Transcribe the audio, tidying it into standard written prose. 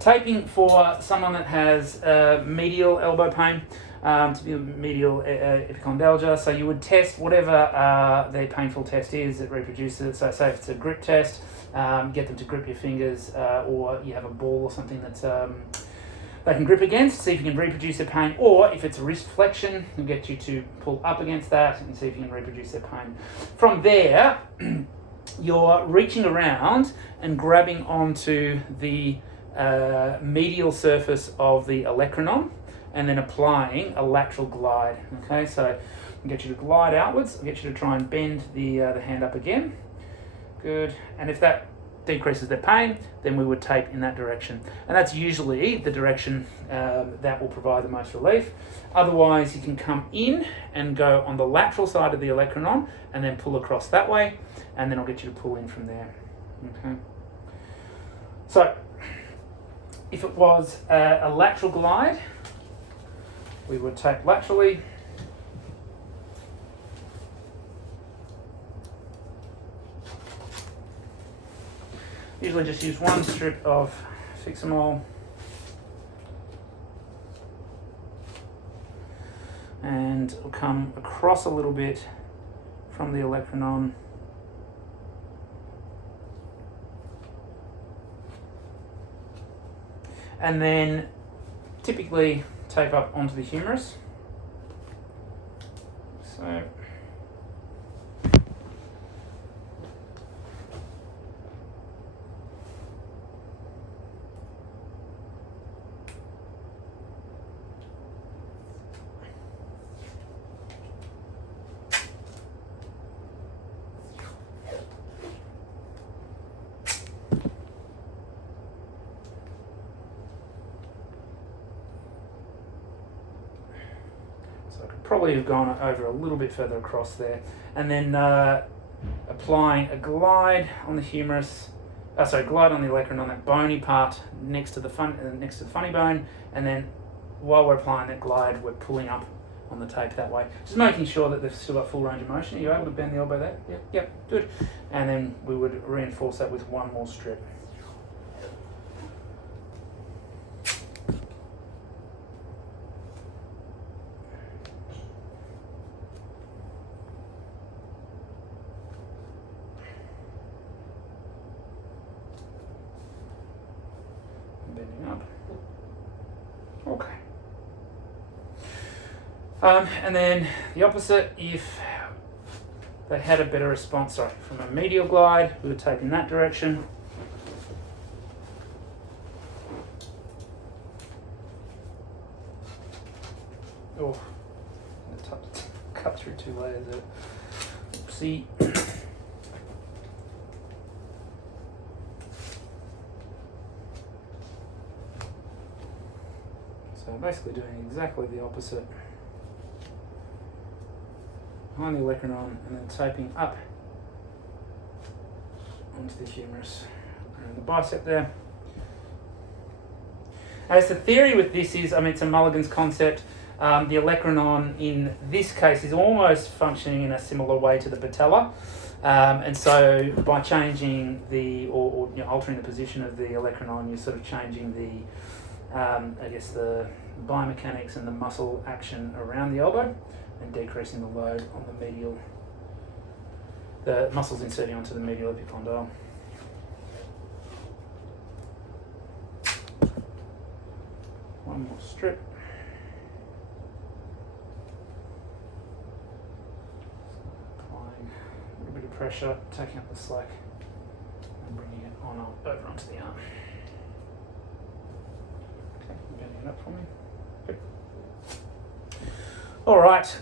Taping for someone that has medial elbow pain, to be medial epicondylgia. So you would test whatever their painful test is that reproduces. So say if it's a grip test, get them to grip your fingers, or you have a ball or something that's they can grip against, see if you can reproduce their pain. Or if it's a wrist flexion, we'll get you to pull up against that and see if you can reproduce their pain. From there, you're reaching around and grabbing onto the medial surface of the olecranon and then applying a lateral glide. Okay, so I'll get you to glide outwards. I'll get you to try and bend the hand up again. Good. And if that decreases their pain, then we would tape in that direction. And that's usually the direction that will provide the most relief. Otherwise, you can come in and go on the lateral side of the olecranon and then pull across that way, and then I'll get you to pull in from there. Okay. So, if it was a lateral glide, we would tape laterally. Usually just use one strip of Fixamol and it'll come across a little bit from the olecranon and then typically tape up onto the humerus. So I could probably have gone over a little bit further across there, and then applying a glide on the humerus. Glide on the olecranon, that bony part next to the funny bone, and then while we're applying that glide, we're pulling up on the tape that way, just making sure that they've still got full range of motion. Are you able to bend the elbow there? Yep, good. And then we would reinforce that with one more strip. Bending up. Okay. And then the opposite, if they had a better response, from a medial glide, we would tape in that direction. Oh, I cut through two layers there. Oopsie. So basically doing exactly the opposite. Behind the olecranon and then taping up onto the humerus and the bicep there. As the theory with this is, it's a Mulligan's concept. The olecranon in this case is almost functioning in a similar way to the patella. And so by changing or altering the position of the olecranon, you're sort of changing the biomechanics and the muscle action around the elbow and decreasing the load on the muscles inserting onto the medial epicondyle. One more strip. Applying a little bit of pressure, taking up the slack and bringing it over onto the arm. Okay, bending it up for me. Good. All right.